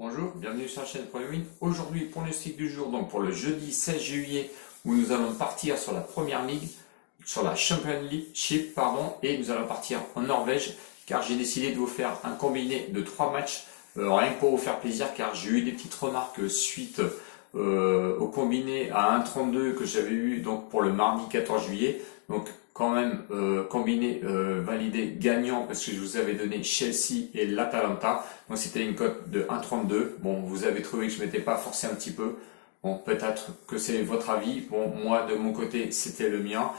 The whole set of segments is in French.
Bonjour, bienvenue sur la chaîne Premier Win. Aujourd'hui, pronostic du jour, donc pour le jeudi 16 juillet, où nous allons partir sur la première ligue, sur la Championship, et nous allons partir en Norvège, car j'ai décidé de vous faire un combiné de 3 matchs, rien que pour vous faire plaisir, car j'ai eu des petites remarques suite au combiné à 1,32 que j'avais eu donc pour le mardi 14 juillet. Donc quand même combiné validé gagnant parce que je vous avais donné Chelsea et l'Atalanta. Donc c'était une cote de 1,32. Bon, vous avez trouvé que je m'étais pas forcé un petit peu. Bon, peut-être que c'est votre avis. Bon, moi de mon côté, c'était le mien.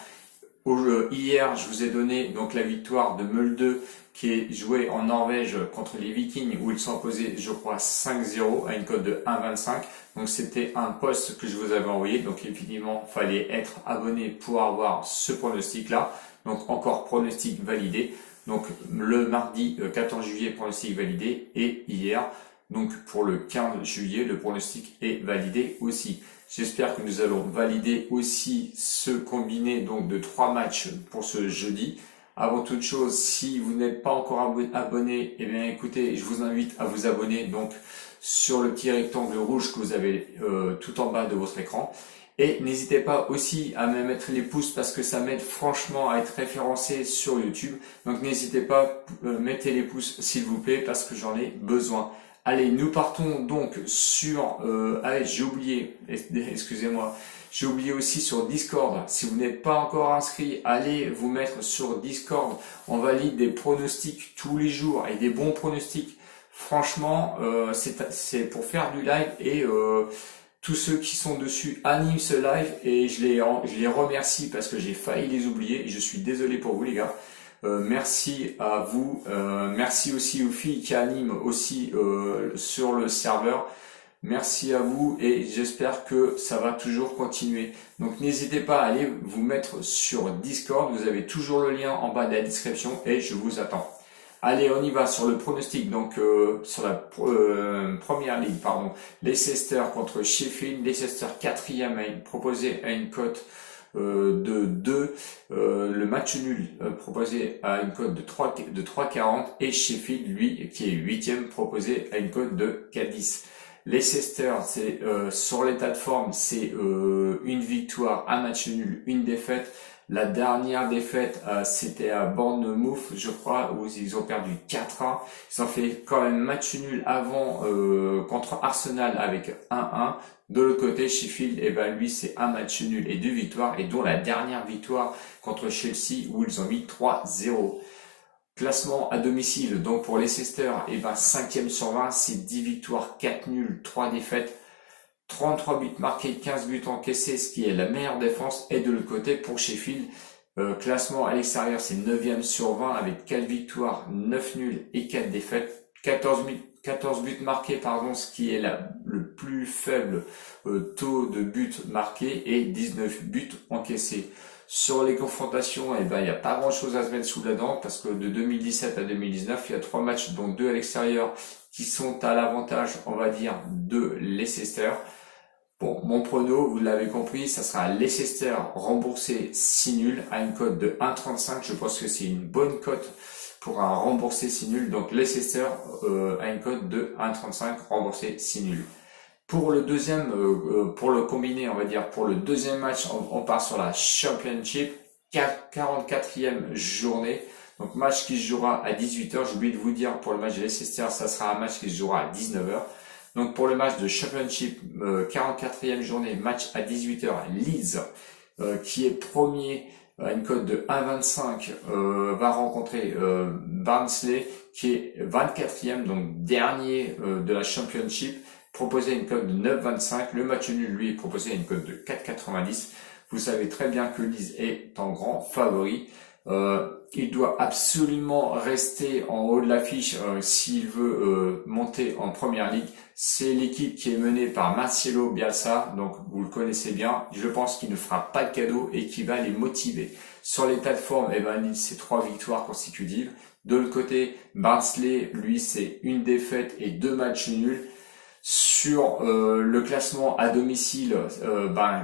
Hier, je vous ai donné donc la victoire de Molde qui est jouée en Norvège contre les Vikings où ils sont opposés, je crois, 5-0 à une cote de 1,25. Donc c'était un post que je vous avais envoyé. Donc évidemment, il fallait être abonné pour avoir ce pronostic-là. Donc encore pronostic validé. Donc le mardi 14 juillet, pronostic validé. Et hier, donc pour le 15 juillet, le pronostic est validé aussi. J'espère que nous allons valider aussi ce combiné donc de 3 matchs pour ce jeudi. Avant toute chose, si vous n'êtes pas encore abonné, eh bien écoutez, je vous invite à vous abonner donc sur le petit rectangle rouge que vous avez tout en bas de votre écran. Et n'hésitez pas aussi à me mettre les pouces parce que ça m'aide franchement à être référencé sur YouTube. Donc n'hésitez pas, mettez les pouces s'il vous plaît parce que j'en ai besoin. Allez, nous partons donc sur... allez, j'ai oublié, excusez-moi, j'ai oublié aussi sur Discord. Si vous n'êtes pas encore inscrit, allez vous mettre sur Discord. On valide des pronostics tous les jours et des bons pronostics. Franchement, c'est pour faire du live et tous ceux qui sont dessus animent ce live et je les remercie parce que j'ai failli les oublier et je suis désolé pour vous les gars. Merci à vous, merci aussi aux filles qui animent aussi sur le serveur. Merci à vous et j'espère que ça va toujours continuer. Donc n'hésitez pas à aller vous mettre sur Discord, vous avez toujours le lien en bas de la description et je vous attends. Allez, on y va sur le pronostic, donc sur la première ligue, pardon. Leicester contre Sheffield, Leicester 4e proposé à une cote de 2, le match nul proposé à une cote de 3,40 et Sheffield, lui, qui est 8e, proposé à une cote de 4,10. Leicester, c'est sur l'état de forme, c'est une victoire, un match nul, une défaite. La dernière défaite, c'était à Bournemouth, je crois, où ils ont perdu 4-1. Ils ont fait quand même match nul avant contre Arsenal avec 1-1. De l'autre côté, Sheffield, eh ben, lui, c'est un match nul et 2 victoires, et dont la dernière victoire contre Chelsea où ils ont mis 3-0. Classement à domicile, donc pour Leicester, eh ben, 5e sur 20, c'est 10 victoires, 4 nuls, 3 défaites. 33 buts marqués, 15 buts encaissés, ce qui est la meilleure défense. Et de l'autre côté, pour Sheffield, classement à l'extérieur, c'est 9e sur 20 avec 4 victoires, 9 nuls et 4 défaites. 14 buts marqués, pardon, ce qui est le plus faible taux de buts marqués et 19 buts encaissés. Sur les confrontations, eh ben, il n'y a pas grand chose à se mettre sous la dent parce que de 2017 à 2019, il y a 3 matchs, dont 2 à l'extérieur, qui sont à l'avantage, on va dire, de Leicester. Bon, mon prono, vous l'avez compris, ça sera Leicester remboursé 6 nuls à une cote de 1,35. Je pense que c'est une bonne cote pour un remboursé 6 nuls. Donc Leicester à une cote de 1,35 remboursé 6 nuls. Pour le deuxième, pour le combiné, on va dire, pour le deuxième match, on part sur la Championship, 44e journée. Donc match qui se jouera à 18h. J'ai oublié de vous dire, pour le match de Leicester, ça sera un match qui se jouera à 19h. Donc pour le match de Championship, 44e journée, match à 18h, Leeds, qui est premier à une cote de 1,25, va rencontrer Barnsley, qui est 24e, donc dernier de la Championship, proposé à une cote de 9,25. Le match nul, lui, est proposé à une cote de 4,90. Vous savez très bien que Leeds est en grand favori. Il doit absolument rester en haut de l'affiche s'il veut monter en première ligue. C'est l'équipe qui est menée par Marcelo Bielsa, donc vous le connaissez bien. Je pense qu'il ne fera pas de cadeau et qu'il va les motiver. Sur l'état de forme, eh ben, c'est 3 victoires consécutives. De l'autre côté, Barnsley, lui, c'est une défaite et 2 matchs nuls. Sur le classement à domicile,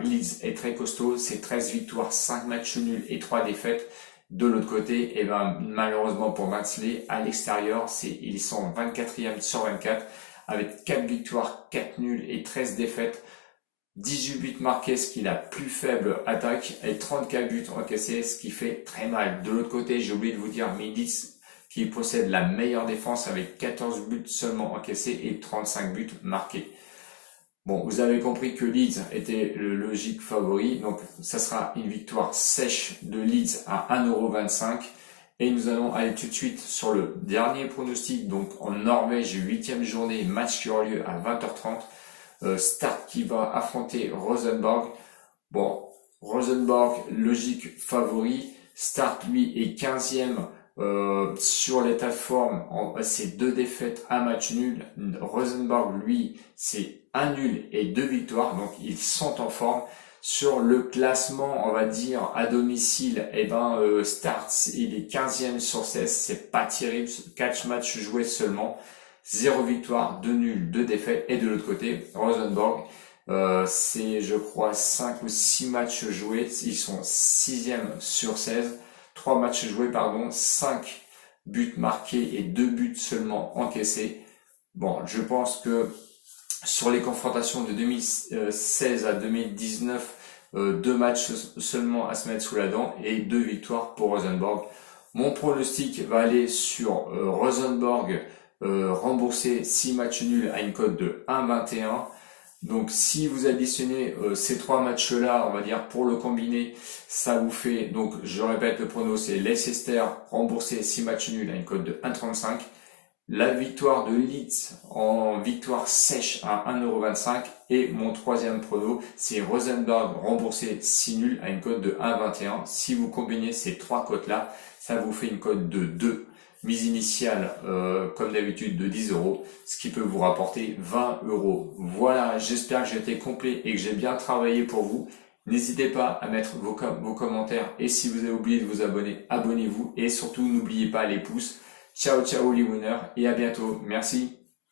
Leeds est très costaud, c'est 13 victoires, 5 matchs nuls et 3 défaites. De l'autre côté, malheureusement pour Barnsley, à l'extérieur, ils sont 24e sur 24 avec 4 victoires, 4 nuls et 13 défaites. 18 buts marqués, ce qui est la plus faible attaque, et 34 buts encaissés, ce qui fait très mal. De l'autre côté, j'ai oublié de vous dire, mais Leeds qui possède la meilleure défense avec 14 buts seulement encaissés et 35 buts marqués. Bon, vous avez compris que Leeds était le logique favori, donc ça sera une victoire sèche de Leeds à 1,25 €. Et nous allons aller tout de suite sur le dernier pronostic, donc en Norvège, 8e journée, match qui aura lieu à 20h30. Start qui va affronter Rosenborg. Bon, Rosenborg, logique favori. Start, lui, est 15e sur l'état de forme. C'est 2 défaites, 1 match nul. Rosenborg, lui, c'est 1 nul et 2 victoires. Donc, ils sont en forme. Sur le classement, on va dire, à domicile, Start, il est 15e sur 16. C'est pas terrible. 4 matchs joués seulement. 0 victoire, 2 nuls, 2 défaites. Et de l'autre côté, Rosenborg, c'est je crois 5 ou 6 matchs joués. Ils sont 6e sur 16. 3 matchs joués, 5 buts marqués et 2 buts seulement encaissés. Bon, je pense que sur les confrontations de 2016 à 2019, 2 matchs seulement à se mettre sous la dent et 2 victoires pour Rosenborg. Mon pronostic va aller sur Rosenborg rembourser 6 matchs nuls à une cote de 1,21. Donc si vous additionnez ces 3 matchs-là, on va dire pour le combiné, ça vous fait, donc je répète le prono, c'est Leicester rembourser 6 matchs nuls à une cote de 1,35. La victoire de Leeds en victoire sèche à 1,25 € et mon troisième prono, c'est Rosenborg rembourser 6 nuls à une cote de 1,21. Si vous combinez ces 3 cotes-là, ça vous fait une cote de 2. Mise initiale, comme d'habitude, de 10 €, ce qui peut vous rapporter 20 €. Voilà, j'espère que j'ai été complet et que j'ai bien travaillé pour vous. N'hésitez pas à mettre vos commentaires et si vous avez oublié de vous abonner, abonnez-vous et surtout n'oubliez pas les pouces. Ciao ciao les winners et à bientôt. Merci.